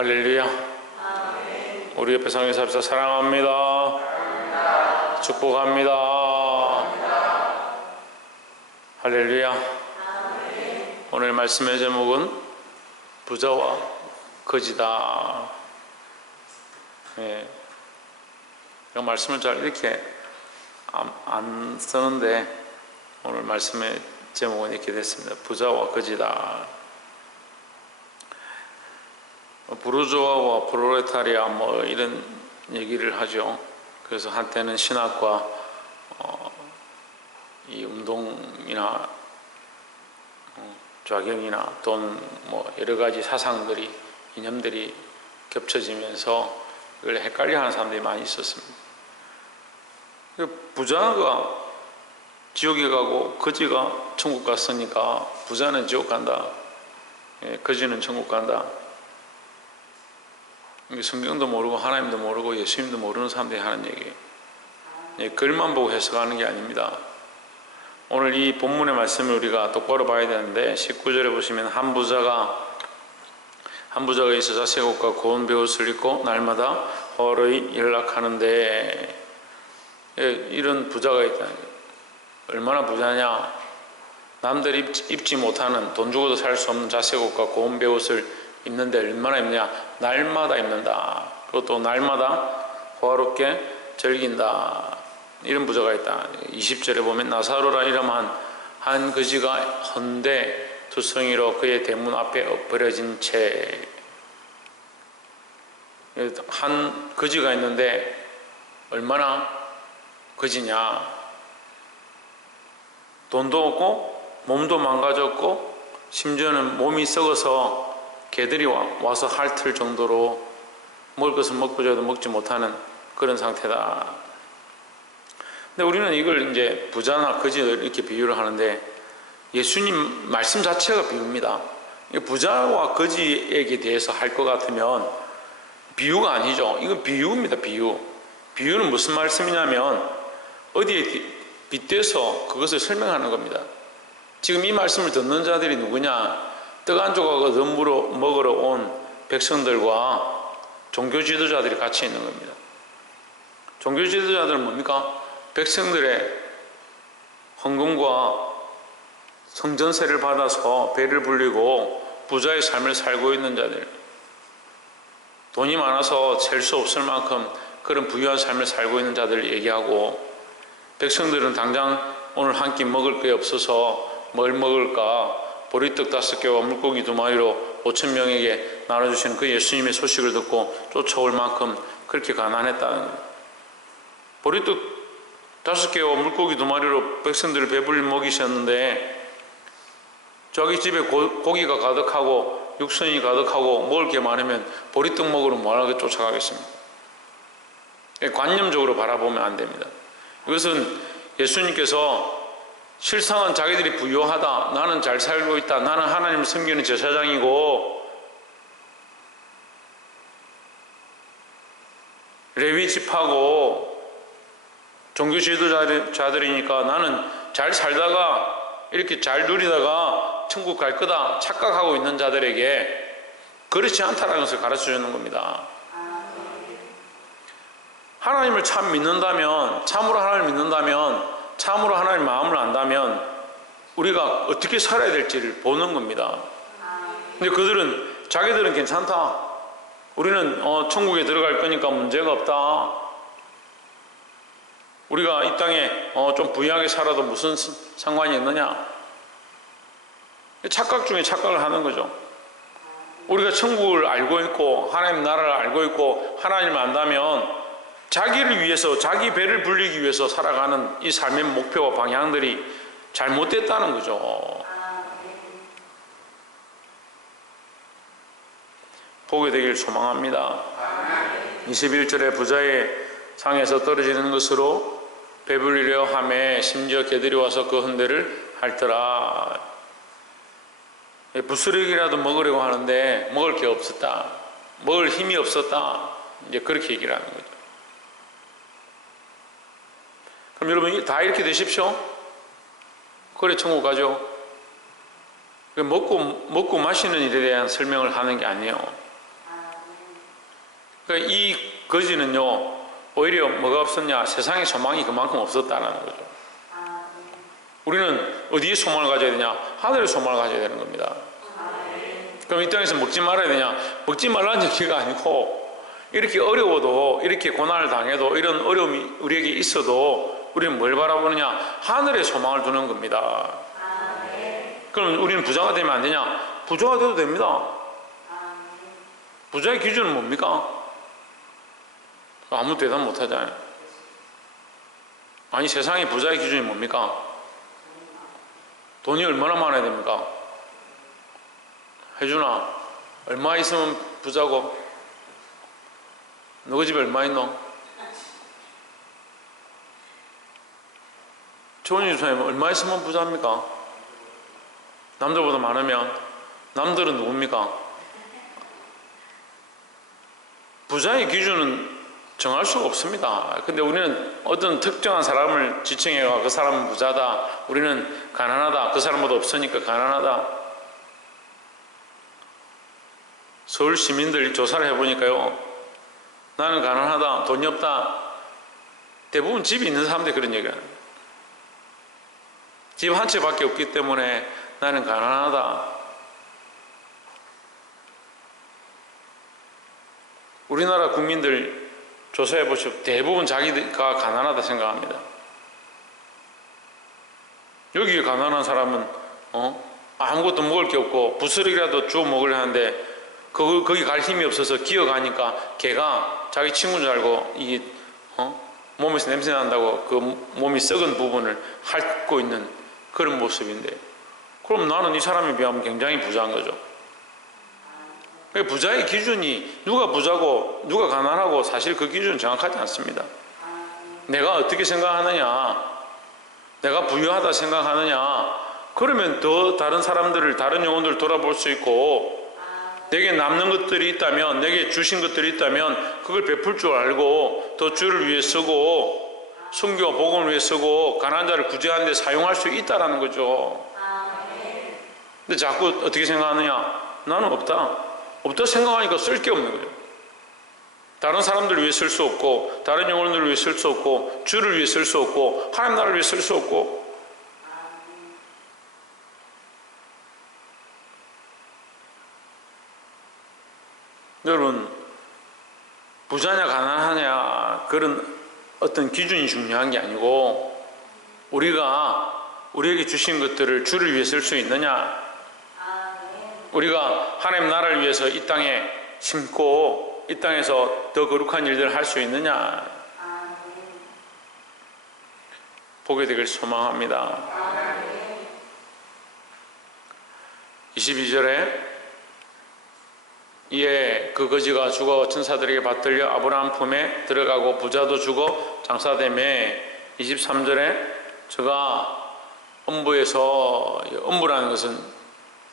할렐루야. 아멘. 우리 옆에 상에서 합시다. 사랑합니다. 사랑합니다. 축복합니다. 사랑합니다. 할렐루야. 아멘. 오늘 말씀의 제목은 부자와 거지다. 예. 말씀을 잘 이렇게 안 쓰는데 오늘 말씀의 제목은 이렇게 됐습니다. 부자와 거지다. 부르주아와 프롤레타리아 뭐 이런 얘기를 하죠. 그래서 한때는 신학과 이 운동이나 좌경이나 또는 뭐 여러 가지 사상들이 이념들이 겹쳐지면서 이걸 헷갈려하는 사람들이 많이 있었습니다. 부자가 지옥에 가고 거지가 천국 갔으니까 부자는 지옥 간다, 거지는 천국 간다. 성경도 모르고 하나님도 모르고 예수님도 모르는 사람들이 하는 얘기예요. 글만 보고 해석하는 게 아닙니다. 오늘 이 본문의 말씀을 우리가 똑바로 봐야 되는데 19절에 보시면 한 부자가 있어 자색 옷과 고운 베옷을 입고 날마다 호르이 연락하는데, 이런 부자가 있다. 얼마나 부자냐? 남들이 입지 못하는, 돈 주고도 살 수 없는 자색 옷과 고운 베옷을 입는데 얼마나 입느냐? 날마다 입는다. 그리고 또 날마다 호화롭게 즐긴다. 이런 부자가 있다. 20절에 보면 나사로라 이름한 한 거지가 헌데 투성이로 그의 대문 앞에 버려진 채. 한 거지가 있는데 얼마나 거지냐? 돈도 없고 몸도 망가졌고 심지어는 몸이 썩어서 개들이 와서 핥을 정도로 먹을 것을 먹고 줘도 먹지 못하는 그런 상태다. 근데 우리는 이걸 이제 부자나 거지를 이렇게 비유를 하는데 예수님 말씀 자체가 비유입니다. 부자와 거지에게 대해서 할 것 같으면 비유가 아니죠. 이건 비유입니다. 비유는 무슨 말씀이냐면 어디에 빗대서 그것을 설명하는 겁니다. 지금 이 말씀을 듣는 자들이 누구냐? 떡 한 조각을 덤으로 먹으러 온 백성들과 종교 지도자들이 같이 있는 겁니다. 종교 지도자들은 뭡니까? 백성들의 헌금과 성전세를 받아서 배를 불리고 부자의 삶을 살고 있는 자들, 돈이 많아서 셀 수 없을 만큼 그런 부유한 삶을 살고 있는 자들을 얘기하고, 백성들은 당장 오늘 한 끼 먹을 게 없어서 뭘 먹을까? 보리떡 5개와 물고기 2마리로 5,000명에게 나눠주시는 그 예수님의 소식을 듣고 쫓아올 만큼 그렇게 가난했다는 거예요. 보리떡 5개와 물고기 2마리로 백성들을 배불리 먹이셨는데 자기 집에 고기가 가득하고 육선이 가득하고 먹을 게 많으면 보리떡 먹으러 뭐하게 쫓아가겠습니까? 관념적으로 바라보면 안 됩니다. 이것은 예수님께서 실상은 자기들이 부유하다, 나는 잘 살고 있다, 나는 하나님을 섬기는 제사장이고 레위 지파고 종교 지도자들이니까 나는 잘 살다가 이렇게 잘 누리다가 천국 갈 거다 착각하고 있는 자들에게 그렇지 않다는 것을 가르쳐 주는 겁니다. 하나님을 참 믿는다면, 참으로 하나님을 믿는다면, 참으로 하나님 마음을 안다면 우리가 어떻게 살아야 될지를 보는 겁니다. 근데 자기들은 괜찮다, 우리는 천국에 들어갈 거니까 문제가 없다, 우리가 이 땅에 좀 부유하게 살아도 무슨 상관이 있느냐, 착각 중에 착각을 하는 거죠. 우리가 천국을 알고 있고 하나님 나라를 알고 있고 하나님을 안다면 자기를 위해서, 자기 배를 불리기 위해서 살아가는 이 삶의 목표와 방향들이 잘못됐다는 거죠. 보게 되길 소망합니다. 21절에 부자의 상에서 떨어지는 것으로 배불리려 하매 심지어 개들이 와서 그 헌대를 핥더라. 부스러기라도 먹으려고 하는데 먹을 게 없었다, 먹을 힘이 없었다, 이제 그렇게 얘기를 하는 거죠. 그럼 여러분 다 이렇게 되십시오? 그래 천국 가죠. 먹고 마시는 일에 대한 설명을 하는 게 아니에요. 그러니까 이 거지는요, 오히려 뭐가 없었냐? 세상에 소망이 그만큼 없었다는 거죠. 우리는 어디에 소망을 가져야 되냐? 하늘에 소망을 가져야 되는 겁니다. 그럼 이 땅에서 먹지 말아야 되냐? 먹지 말라는 얘기가 아니고, 이렇게 어려워도, 이렇게 고난을 당해도, 이런 어려움이 우리에게 있어도 우리는 뭘 바라보느냐? 하늘에 소망을 두는 겁니다. 그럼 우리는 부자가 되면 안 되냐? 부자가 돼도 됩니다. 부자의 기준은 뭡니까? 아무 대답 못 하잖아요. 아니, 세상에 부자의 기준이 뭡니까? 돈이 얼마나 많아야 됩니까? 혜준아, 얼마 있으면 부자고? 너희 집에 얼마 있노? 조은희 주사님, 얼마 있으면 부자입니까? 남들보다 많으면? 남들은 누굽니까? 부자의 기준은 정할 수가 없습니다. 근데 우리는 어떤 특정한 사람을 지칭해가 그 사람은 부자다, 우리는 가난하다, 그 사람보다 없으니까 가난하다. 서울 시민들 조사를 해보니까요, 나는 가난하다, 돈이 없다, 대부분 집이 있는 사람들이 그런 얘기를 해요. 집 한 채밖에 없기 때문에 나는 가난하다. 우리나라 국민들 조사해 보시면 대부분 자기가 가난하다 생각합니다. 여기 가난한 사람은 아무것도 먹을 게 없고 부스러기라도 주워 먹으려 하는데 거기 갈 힘이 없어서 기어가니까 걔가 자기 친구인 줄 알고 이게 몸에서 냄새 난다고 그 몸이 썩은 부분을 핥고 있는 그런 모습인데, 그럼 나는 이 사람에 비하면 굉장히 부자인 거죠. 부자의 기준이 누가 부자고 누가 가난하고 사실 그 기준은 정확하지 않습니다. 내가 어떻게 생각하느냐, 내가 부유하다 생각하느냐, 그러면 더 다른 사람들을, 다른 영혼들을 돌아볼 수 있고, 내게 남는 것들이 있다면, 내게 주신 것들이 있다면 그걸 베풀 줄 알고 더 주를 위해 쓰고 선교와 복음을 위해 쓰고 가난한 자를 구제하는 데 사용할 수 있다는 거죠. 근데 자꾸 어떻게 생각하느냐, 나는 없다 생각하니까 쓸 게 없는 거예요. 다른 사람들을 위해 쓸 수 없고, 다른 영혼들을 위해 쓸 수 없고, 주를 위해 쓸 수 없고, 하나님 나라를 위해 쓸 수 없고. 여러분, 부자냐 가난하냐 그런 어떤 기준이 중요한 게 아니고, 우리에게 주신 것들을 주를 위해 쓸 수 있느냐, 우리가 하나님 나라를 위해서 이 땅에 심고 이 땅에서 더 거룩한 일들을 할 수 있느냐 보게 되길 소망합니다. 22절에 이에 그 거지가 죽어 천사들에게 받들려 아브라함 품에 들어가고 부자도 죽어 장사되매, 23절에 저가 음부에서, 음부라는 것은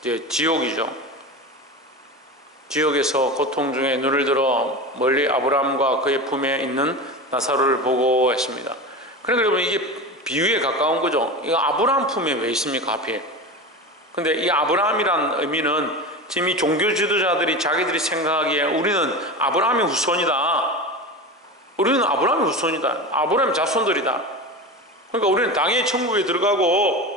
이제 지옥이죠. 지옥에서 고통 중에 눈을 들어 멀리 아브라함과 그의 품에 있는 나사로를 보고 했습니다. 그러니까 여러분, 이게 비유에 가까운 거죠. 이거 아브라함 품에 왜 있습니까, 하필? 근데 이 아브라함이란 의미는 지금 이 종교 지도자들이 자기들이 생각하기에 우리는 아브라함의 후손이다, 우리는 아브라함의 후손이다, 아브라함의 자손들이다, 그러니까 우리는 당연히 천국에 들어가고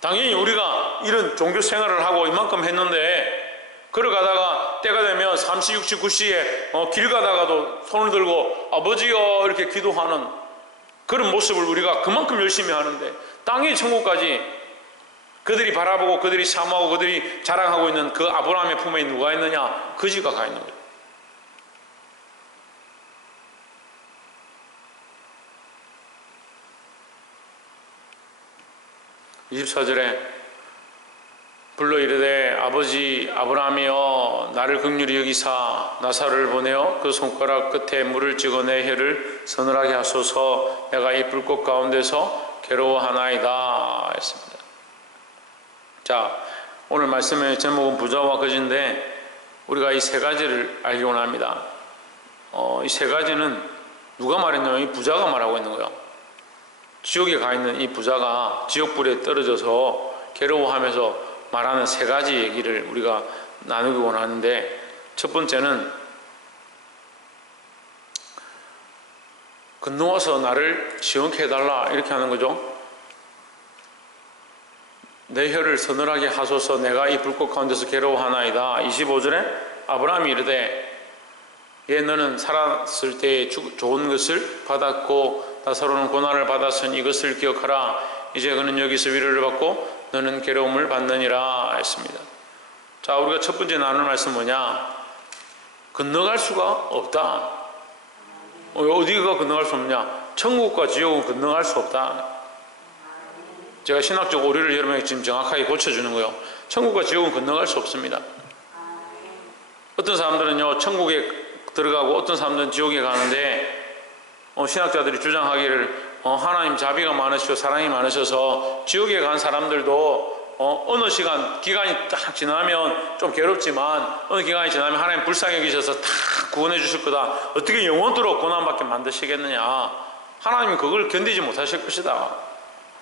당연히 우리가 이런 종교 생활을 하고 이만큼 했는데, 걸어가다가 때가 되면 3시, 6시, 9시에 길 가다가도 손을 들고 아버지여 이렇게 기도하는 그런 모습을 우리가 그만큼 열심히 하는데, 땅의 천국까지 그들이 바라보고 그들이 사모하고 그들이 자랑하고 있는 그 아브라함의 품에 누가 있느냐? 거지가 가 있는 거예요. (24절에) 불러 이르되 아버지 아브라함이여, 나를 긍휼히 여기사 나사로를 보내어 그 손가락 끝에 물을 찍어 내 혀를 서늘하게 하소서. 내가 이 불꽃 가운데서 괴로워하나이다 했습니다. 자, 오늘 말씀의 제목은 부자와 거지인데 우리가 이 세 가지를 알기 원합니다. 이 세 가지는 누가 말했냐면 이 부자가 말하고 있는 거예요. 지옥에 가 있는 이 부자가 지옥불에 떨어져서 괴로워하면서 말하는 세 가지 얘기를 우리가 나누기 원하는데, 첫 번째는 건너와서 나를 시원케 해달라 이렇게 하는 거죠. 내 혀를 서늘하게 하소서. 내가 이 불꽃 가운데서 괴로워하나이다. 25절에 아브라함이 이르되 예 너는 살았을 때에 좋은 것을 받았고 나사로는 고난을 받았으니 이것을 기억하라. 이제 그는 여기서 위로를 받고 너는 괴로움을 받느니라 했습니다. 자, 우리가 첫 번째 나눌 말씀 뭐냐? 건너갈 수가 없다. 어디가 건너갈 수 없냐? 천국과 지옥은 건너갈 수 없다. 제가 신학적 오류를 여러분에게 지금 정확하게 고쳐주는 거예요. 천국과 지옥은 건너갈 수 없습니다. 어떤 사람들은요 천국에 들어가고 어떤 사람들은 지옥에 가는데 신학자들이 주장하기를 하나님 자비가 많으시고 사랑이 많으셔서 지옥에 간 사람들도 어느 시간 기간이 딱 지나면 좀 괴롭지만 어느 기간이 지나면 하나님 불쌍히 여기셔서 다 구원해 주실 거다. 어떻게 영원토록 고난받게 만드시겠느냐? 하나님이 그걸 견디지 못하실 것이다.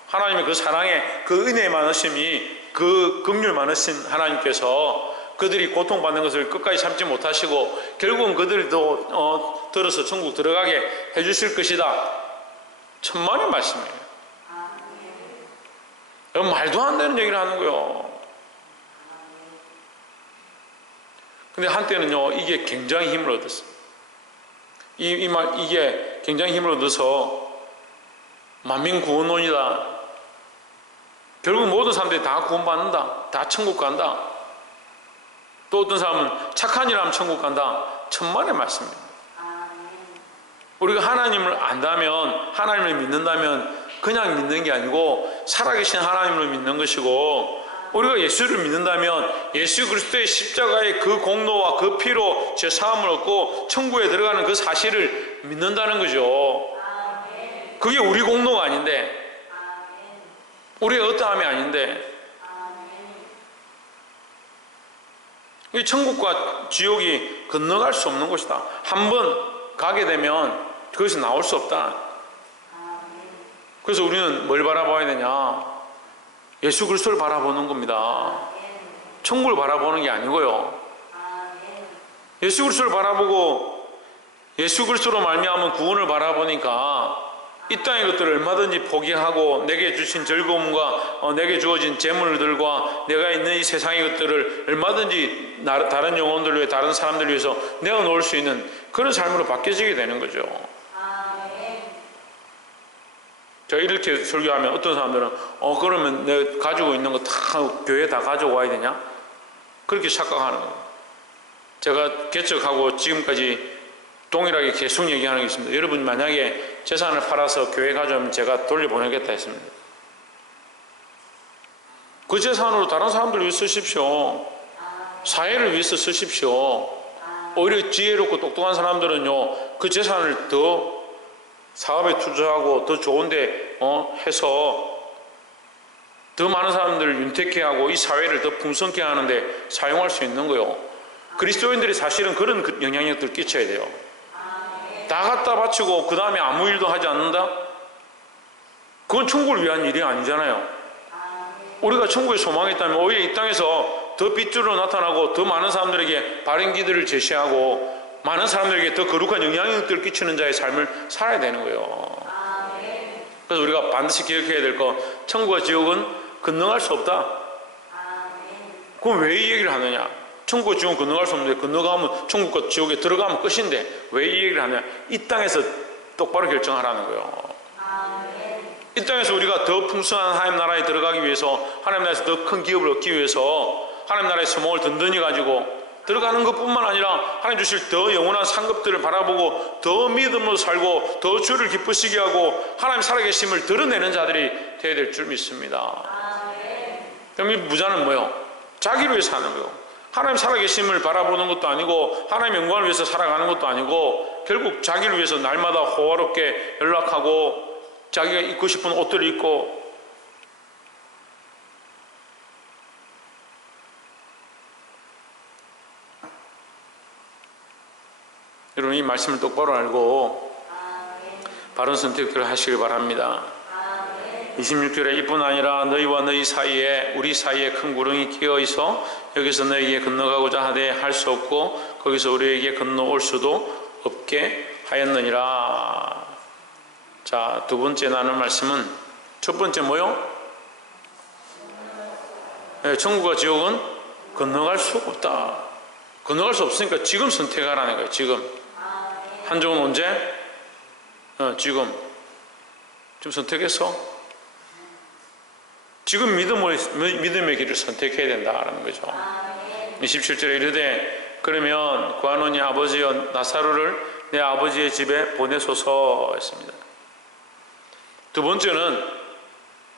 하나님의 그 사랑에 그 은혜 많으심이 그 긍휼 많으신 하나님께서 그들이 고통받는 것을 끝까지 참지 못하시고 결국은 그들도 들어서 천국 들어가게 해주실 것이다. 천만의 말씀이에요. 말도 안 되는 얘기를 하는 거예요. 근데 한때는요 이게 굉장히 힘을 얻었어요. 이게 굉장히 힘을 얻어서 만민구원론이다. 결국 모든 사람들이 다 구원받는다. 다 천국 간다. 또 어떤 사람은 착한 일 하면 천국 간다. 천만의 말씀입니다. 우리가 하나님을 안다면, 하나님을 믿는다면 그냥 믿는 게 아니고 살아계신 하나님을 믿는 것이고, 우리가 예수를 믿는다면 예수 그리스도의 십자가의 그 공로와 그 피로 제 사함을 얻고 천국에 들어가는 그 사실을 믿는다는 거죠. 그게 우리 공로가 아닌데, 우리의 어떠함이 아닌데, 이 천국과 지옥이 건너갈 수 없는 곳이다. 한번 가게 되면 거기서 나올 수 없다. 그래서 우리는 뭘 바라봐야 되냐? 예수 그리스도를 바라보는 겁니다. 천국을 바라보는 게 아니고요. 예수 그리스도를 바라보고 예수 그리스도로 말미암은 구원을 바라보니까 이 땅의 것들을 얼마든지 포기하고 내게 주신 즐거움과 내게 주어진 재물들과 내가 있는 이 세상의 것들을 얼마든지 다른 영혼들을 위해, 다른 사람들을 위해서 내어놓을 수 있는 그런 삶으로 바뀌어지게 되는 거죠. 제가 이렇게 설교하면 어떤 사람들은 그러면 내가 가지고 있는 거 다 교회에 다 가져와야 되냐? 그렇게 착각하는 거예요. 제가 개척하고 지금까지 동일하게 계속 얘기하는 게 있습니다. 여러분 만약에 재산을 팔아서 교회 가져오면 제가 돌려보내겠다 했습니다. 그 재산으로 다른 사람들을 위해 쓰십시오. 사회를 위해서 쓰십시오. 오히려 지혜롭고 똑똑한 사람들은요 그 재산을 더 사업에 투자하고 더 좋은데 해서 더 많은 사람들을 윤택케 하고 이 사회를 더 풍성케 하는데 사용할 수 있는 거요. 그리스도인들이 사실은 그런 영향력들을 끼쳐야 돼요. 다 갖다 바치고 그 다음에 아무 일도 하지 않는다? 그건 천국을 위한 일이 아니잖아요. 우리가 천국에 소망했다면 오히려 이 땅에서 더 빛으로 나타나고 더 많은 사람들에게 바른 길들을 제시하고 많은 사람들에게 더 거룩한 영향력들을 끼치는 자의 삶을 살아야 되는 거예요. 그래서 우리가 반드시 기억해야 될 거, 천국과 지옥은 건너갈 수 없다. 그럼 왜 이 얘기를 하느냐? 천국과 지옥은 건너갈 수 없는데 건너가면 천국과 지옥에 들어가면 끝인데 왜 이 얘기를 하느냐? 이 땅에서 똑바로 결정하라는 거예요. 이 땅에서 우리가 더 풍성한 하나님 나라에 들어가기 위해서, 하나님 나라에서 더 큰 기업을 얻기 위해서 하나님 나라의 소망을 든든히 가지고 들어가는 것뿐만 아니라 하나님 주실 더 영원한 상급들을 바라보고 더 믿음으로 살고 더 주를 기쁘시게 하고 하나님 살아계심을 드러내는 자들이 되어야 될 줄 믿습니다. 그럼 이 부자는 뭐예요? 자기를 위해 사는 거예요. 하나님 살아계심을 바라보는 것도 아니고 하나님 영광을 위해서 살아가는 것도 아니고 결국 자기를 위해서 날마다 호화롭게 연락하고 자기가 입고 싶은 옷들을 입고 여러분 이 말씀을 똑바로 알고 바른 선택들을 하시길 바랍니다. 26절에 이뿐 아니라 너희와 너희 사이에 우리 사이에 큰 구렁이 끼어 있어 여기서 너희에게 건너가고자 하되 할 수 없고 거기서 우리에게 건너올 수도 없게 하였느니라. 자, 두 번째 나눌 말씀은 첫 번째 뭐요? 네, 천국과 지옥은 건너갈 수 없다. 건너갈 수 없으니까 지금 선택하라는 거예요. 지금. 한쪽은 언제? 지금 선택했어? 지금 믿음의 길을 선택해야 된다라는 거죠. 27절에 이르되 그러면 구하노니 아버지여 나사로를 내 아버지의 집에 보내소서 했습니다. 두 번째는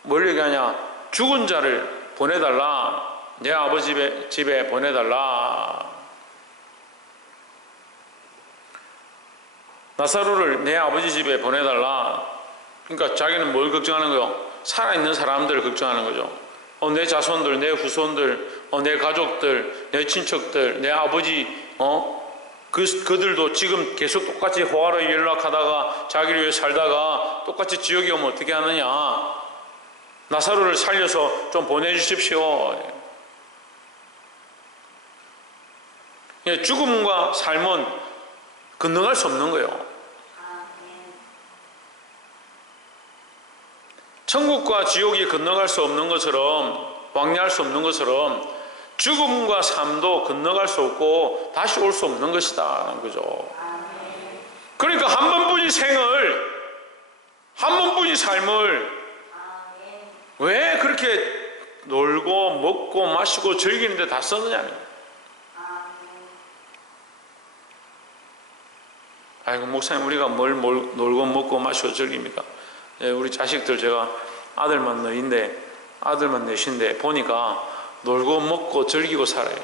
뭘 얘기하냐? 죽은 자를 보내달라. 내 아버지 집에 보내달라. 나사로를 내 아버지 집에 보내달라. 그러니까 자기는 뭘 걱정하는 거요? 살아있는 사람들을 걱정하는 거죠. 내 자손들, 내 후손들, 내 가족들, 내 친척들, 내 아버지, 그들도 지금 계속 똑같이 호화로 연락하다가 자기를 위해 살다가 똑같이 지옥에 오면 어떻게 하느냐? 나사로를 살려서 좀 보내주십시오. 죽음과 삶은 건너갈 수 없는 거예요. 천국과 지옥이 건너갈 수 없는 것처럼, 왕래할 수 없는 것처럼 죽음과 삶도 건너갈 수 없고 다시 올 수 없는 것이다. 그죠? 그러니까 한 번뿐인 생을, 한 번뿐인 삶을 왜 그렇게 놀고 먹고 마시고 즐기는데 다 썼느냐? 아이고 목사님 우리가 뭘 놀고 먹고 마시고 즐깁니까? 우리 자식들 제가 아들만 넷인데 보니까 놀고 먹고 즐기고 살아요.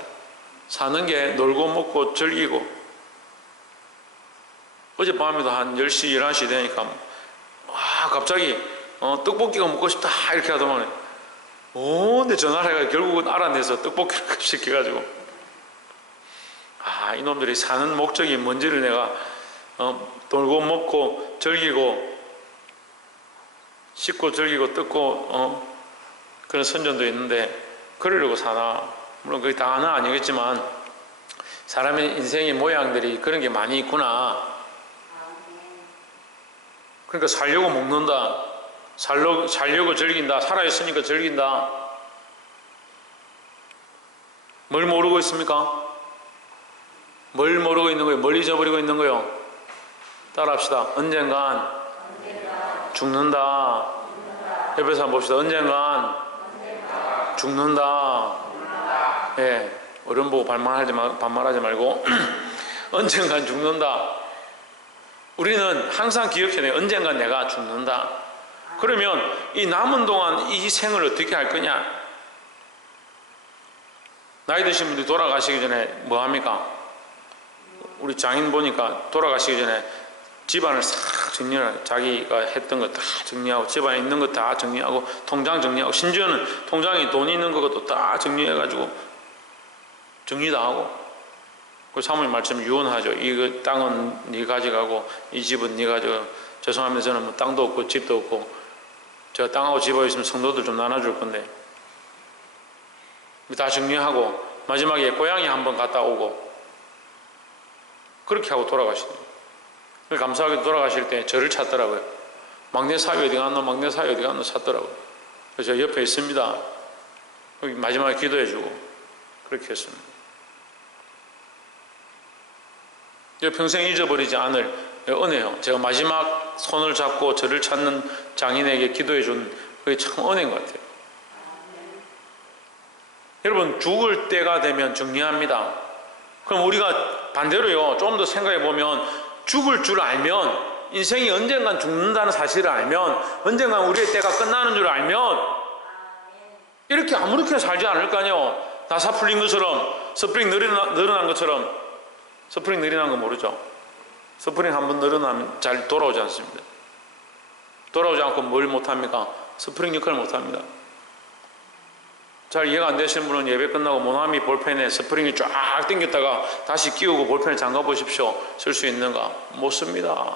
사는 게 놀고 먹고 즐기고. 어젯밤에도 한 10시 11시 되니까 갑자기 떡볶이가 먹고 싶다 이렇게 하더만 근데 전화를 해가 결국은 알아내서 떡볶이를 시켜가지고 이놈들이 사는 목적이 뭔지를 내가 놀고 먹고 즐기고 씻고 즐기고 뜯고 그런 선전도 있는데 그러려고 사나? 물론 그게 다는 아니겠지만 사람의 인생의 모양들이 그런 게 많이 있구나. 그러니까 살려고 먹는다, 살려고 즐긴다, 살아있으니까 즐긴다. 뭘 모르고 있습니까? 뭘 모르고 있는 거예요? 뭘 잊어버리고 있는 거예요? 따라합시다. 언젠간 죽는다. 옆에서 한번 봅시다. 언젠간 죽는다. 예, 어른 보고 반말하지 말고 언젠간 죽는다. 우리는 항상 기억해내요. 언젠간 내가 죽는다. 그러면 이 남은 동안 이 생을 어떻게 할 거냐? 나이 드신 분들이 돌아가시기 전에 뭐 합니까? 우리 장인 보니까 돌아가시기 전에 집안을 싹 정리하고 자기가 했던 거 다 정리하고 집안에 있는 거 다 정리하고 통장 정리하고 심지어는 통장에 돈이 있는 것도 다 정리해가지고 정리 다 하고 그 사모님 말씀 유언하죠. 이 땅은 네 가져가고 이 집은 네 가져가고 죄송합니다. 저는 뭐 땅도 없고 집도 없고 제가 땅하고 집하고 있으면 성도들 좀 나눠줄 건데 다 정리하고 마지막에 고향에 한번 갔다 오고 그렇게 하고 돌아가시더라고요. 감사하게 돌아가실 때 저를 찾더라고요. 막내 사위 어디 갔노? 막내 사위 어디 갔노? 찾더라고요. 그래서 제가 옆에 있습니다. 여기 마지막에 기도해주고 그렇게 했습니다. 평생 잊어버리지 않을 은혜요. 제가 마지막 손을 잡고 저를 찾는 장인에게 기도해준 그게 참 은혜인 것 같아요. 여러분 죽을 때가 되면 정리합니다. 그럼 우리가 반대로요. 좀 더 생각해 보면 죽을 줄 알면 인생이 언젠간 죽는다는 사실을 알면 언젠간 우리의 때가 끝나는 줄 알면 이렇게 아무렇게나 살지 않을까요? 나사 풀린 것처럼 스프링 늘어난 것처럼 스프링 늘어난 거 모르죠? 스프링 한번 늘어나면 잘 돌아오지 않습니다. 돌아오지 않고 뭘 못합니까? 스프링 역할을 못합니다. 잘 이해가 안 되시는 분은 예배 끝나고 모나미 볼펜에 스프링이 쫙 당겼다가 다시 끼우고 볼펜을 잠가 보십시오. 쓸 수 있는가? 못 씁니다.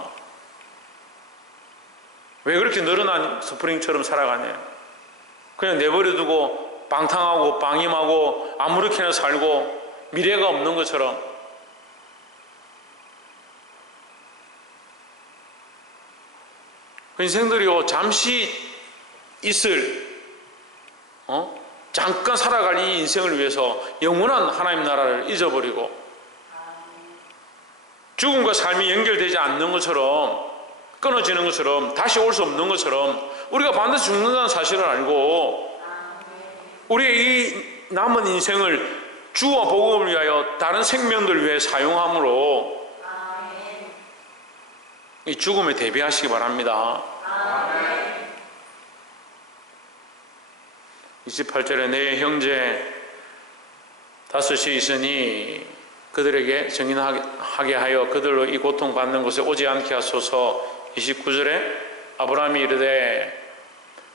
왜 그렇게 늘어난 스프링처럼 살아가냐? 그냥 내버려두고 방탕하고 방임하고 아무렇게나 살고 미래가 없는 것처럼. 인생들이요 잠시 있을 잠깐 살아갈 이 인생을 위해서 영원한 하나님 나라를 잊어버리고 죽음과 삶이 연결되지 않는 것처럼, 끊어지는 것처럼, 다시 올 수 없는 것처럼 우리가 반드시 죽는다는 사실을 알고 우리의 이 남은 인생을 주와 복음을 위하여 다른 생명들을 위해 사용함으로 이 죽음에 대비하시기 바랍니다. 28절에 내 형제 다섯이 있으니 그들에게 증인하게 하여 그들로 이 고통받는 곳에 오지 않게 하소서. 29절에 아브라함이 이르되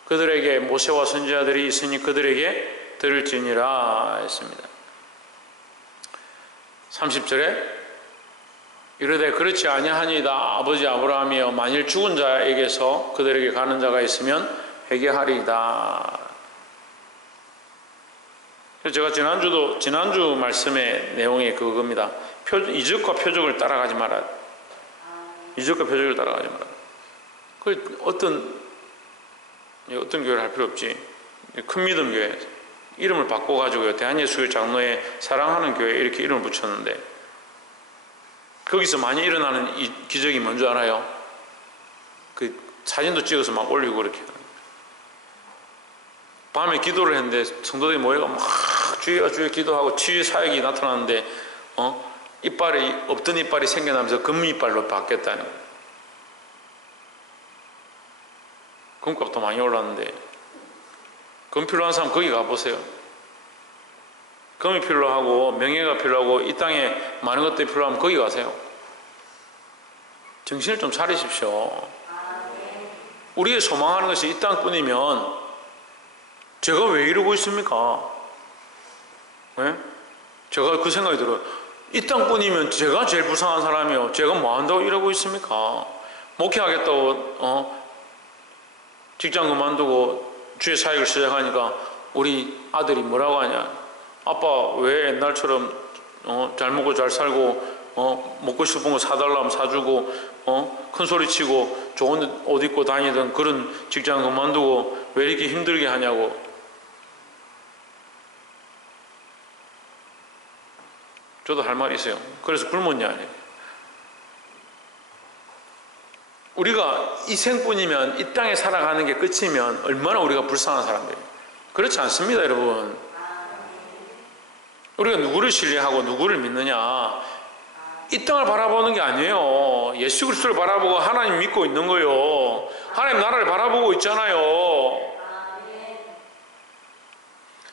그들에게 모세와 선지자들이 있으니 그들에게 들을지니라 했습니다. 30절에 이르되 그렇지 아니하니이다 아버지 아브라함이여 만일 죽은 자에게서 그들에게 가는 자가 있으면 회개하리이다. 제가 지난주 말씀의 내용이 그겁니다. 이적과 표적을 따라가지 마라. 이적과 표적을 따라가지 마라. 그 어떤 교회를 할 필요 없지. 큰 믿음 교회 이름을 바꿔가지고요 대한예수교회 장로의 사랑하는 교회 이렇게 이름을 붙였는데 거기서 많이 일어나는 이 기적이 뭔지 알아요? 그 사진도 찍어서 막 올리고 그렇게 밤에 기도를 했는데 성도들이 모여가 막 주여 주여 기도하고 치유 사역이 나타났는데 이빨이 없던 이빨이 생겨나면서 금이빨로 바뀌었다는 거예요. 금값도 많이 올랐는데 금 필요한 사람 거기 가보세요. 금이 필요하고 명예가 필요하고 이 땅에 많은 것들이 필요하면 거기 가세요. 정신을 좀 차리십시오. 우리의 소망하는 것이 이 땅뿐이면 제가 왜 이러고 있습니까? 네? 제가 그 생각이 들어요. 이 땅뿐이면 제가 제일 불쌍한 사람이요. 제가 뭐 한다고 이러고 있습니까? 목회하겠다고 직장 그만두고 주의 사역을 시작하니까 우리 아들이 뭐라고 하냐? 아빠 왜 옛날처럼 잘 먹고 잘 살고 먹고 싶은 거 사달라면 사주고 큰 소리 치고 좋은 옷 입고 다니던 그런 직장 그만두고 왜 이렇게 힘들게 하냐고. 저도 할 말이 있어요. 그래서 굶었냐 아니에요. 우리가 이 생뿐이면 이 땅에 살아가는 게 끝이면 얼마나 우리가 불쌍한 사람들이에요. 그렇지 않습니다 여러분. 우리가 누구를 신뢰하고 누구를 믿느냐 이 땅을 바라보는 게 아니에요. 예수 그리스도를 바라보고 하나님 믿고 있는 거예요. 하나님 나라를 바라보고 있잖아요.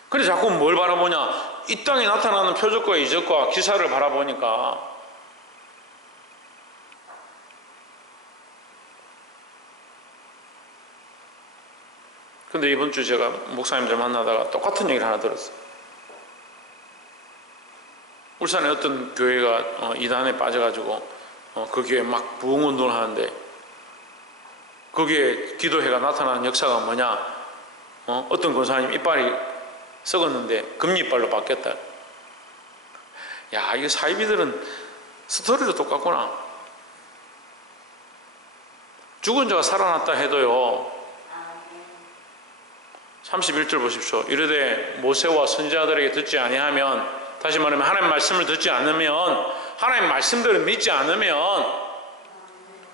근데 자꾸 뭘 바라보냐 이 땅에 나타나는 표적과 이적과 기사를 바라보니까 근데 이번 주 제가 목사님들 만나다가 똑같은 얘기를 하나 들었어요. 울산에 어떤 교회가 이단에 빠져가지고 그 교회 막 부흥운동을 하는데 거기에 기도회가 나타나는 역사가 뭐냐 어떤 권사님 이빨이 썩었는데 금이빨로 바뀌었다. 야 이게 사이비들은 스토리도 똑같구나. 죽은 자가 살아났다 해도요 31절 보십시오. 이르되 모세와 선지자들에게 듣지 아니하면 다시 말하면 하나님 말씀을 듣지 않으면 하나님 말씀대로 믿지 않으면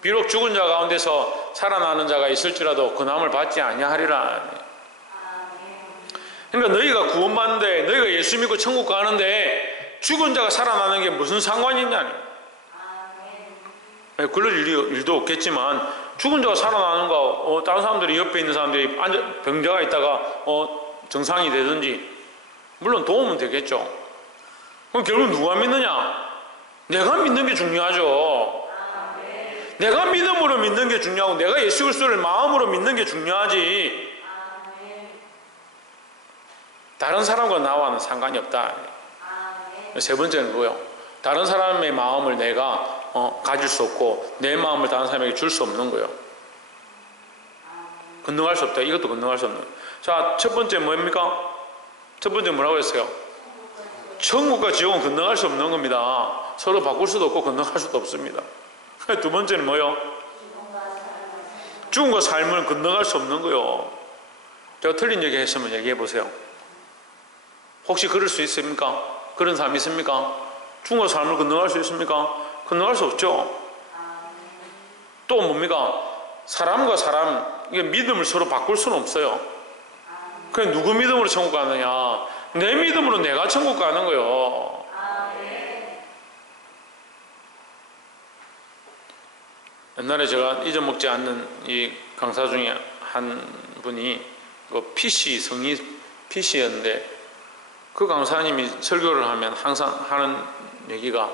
비록 죽은 자 가운데서 살아나는 자가 있을지라도 그 남을 받지 아니하리라. 그러니까 너희가 구원받는데 너희가 예수 믿고 천국 가는데 죽은 자가 살아나는 게 무슨 상관이 있냐. 그럴 일도 없겠지만 죽은 자가 살아나는 거 다른 사람들이 옆에 있는 사람들이 병자가 있다가 정상이 되든지 물론 도움은 되겠죠. 그럼 결국 누가 믿느냐? 내가 믿는 게 중요하죠. 내가 믿음으로 믿는 게 중요하고 내가 예수 그리스도를 마음으로 믿는 게 중요하지 다른 사람과 나와는 상관이 없다. 세 번째는 뭐예요? 다른 사람의 마음을 내가 가질 수 없고 내 마음을 다른 사람에게 줄 수 없는 거예요. 건너갈 수 없다. 이것도 건너갈 수 없는 거예요. 자, 첫 번째 뭡니까? 첫 번째 뭐라고 했어요? 천국과 지옥은 건너갈 수 없는 겁니다. 서로 바꿀 수도 없고 건너갈 수도 없습니다. 두 번째는 뭐요? 죽음과 삶을 건너갈 수 없는 거요. 제가 틀린 얘기 했으면 얘기해 보세요. 혹시 그럴 수 있습니까? 그런 사람이 있습니까? 죽음과 삶을 건너갈 수 있습니까? 건너갈 수 없죠. 또 뭡니까? 사람과 사람, 이게 믿음을 서로 바꿀 수는 없어요. 그냥 누구 믿음으로 천국 가느냐? 내 믿음으로 내가 천국 가는 거요. 옛날에 제가 잊어먹지 않는 이 강사 중에 한 분이 PC 성이 PC였는데 그 강사님이 설교를 하면 항상 하는 얘기가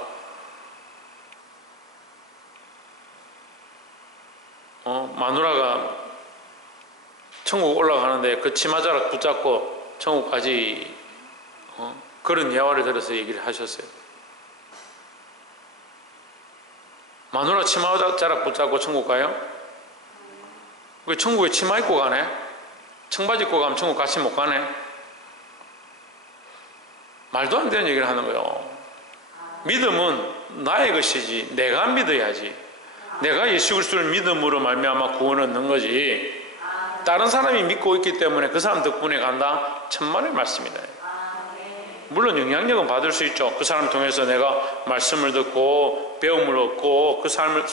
마누라가 천국 올라가는데 그 치마자락 붙잡고 천국 가지, 그런 예화를 들어서 얘기를 하셨어요. 마누라 치마자락 붙잡고 천국 가요? 왜 천국에 치마 입고 가네? 청바지 입고 가면 천국 같이 못 가네? 말도 안 되는 얘기를 하는 거예요. 믿음은 나의 것이지 내가 믿어야지. 내가 예수 그리스도를 믿음으로 말미암아 구원을 얻는 거지, 다른 사람이 믿고 있기 때문에 그 사람 덕분에 간다? 천만의 말씀이다. 물론 영향력은 받을 수 있죠. 그 사람을 통해서 내가 말씀을 듣고 배움을 얻고 그 사람의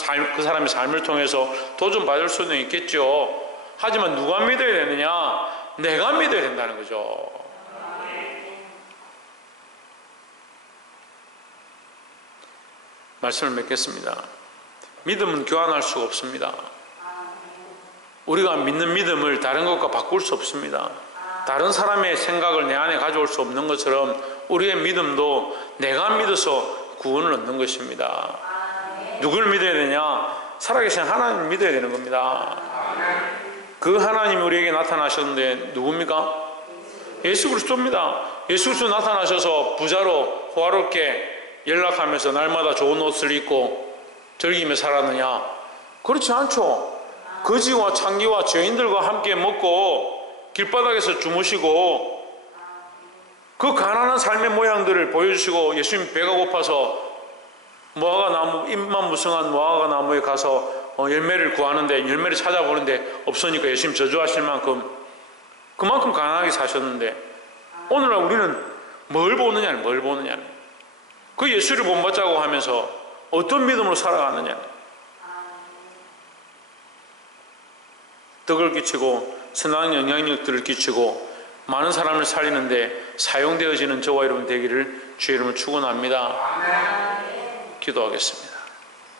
삶을 통해서 도전 받을 수는 있겠죠. 하지만 누가 믿어야 되느냐? 내가 믿어야 된다는 거죠. 말씀을 맺겠습니다. 믿음은 교환할 수가 없습니다. 우리가 믿는 믿음을 다른 것과 바꿀 수 없습니다. 다른 사람의 생각을 내 안에 가져올 수 없는 것처럼 우리의 믿음도 내가 믿어서 구원을 얻는 것입니다. 누굴 믿어야 되냐? 살아계신 하나님을 믿어야 되는 겁니다. 그 하나님이 우리에게 나타나셨는데 누굽니까? 예수 그리스도입니다. 예수 그리스도 나타나셔서 부자로 호화롭게 연락하면서 날마다 좋은 옷을 입고 즐기며 살았느냐? 그렇지 않죠. 거지와 창기와 죄인들과 함께 먹고 길바닥에서 주무시고 그 가난한 삶의 모양들을 보여주시고, 예수님 배가 고파서 무화과 나무, 잎만 무성한 무화과 나무에 가서 열매를 구하는데, 열매를 찾아보는데 없으니까 예수님 저주하실 만큼 그만큼 가난하게 사셨는데, 오늘날 우리는 뭘 보느냐, 그 예수를 본받자고 하면서 어떤 믿음으로 살아가느냐. 덕을 끼치고 선한 영향력들을 끼치고 많은 사람을 살리는데 사용되어지는 저와 여러분 되기를 주의 이름으로 축원합니다. 기도하겠습니다.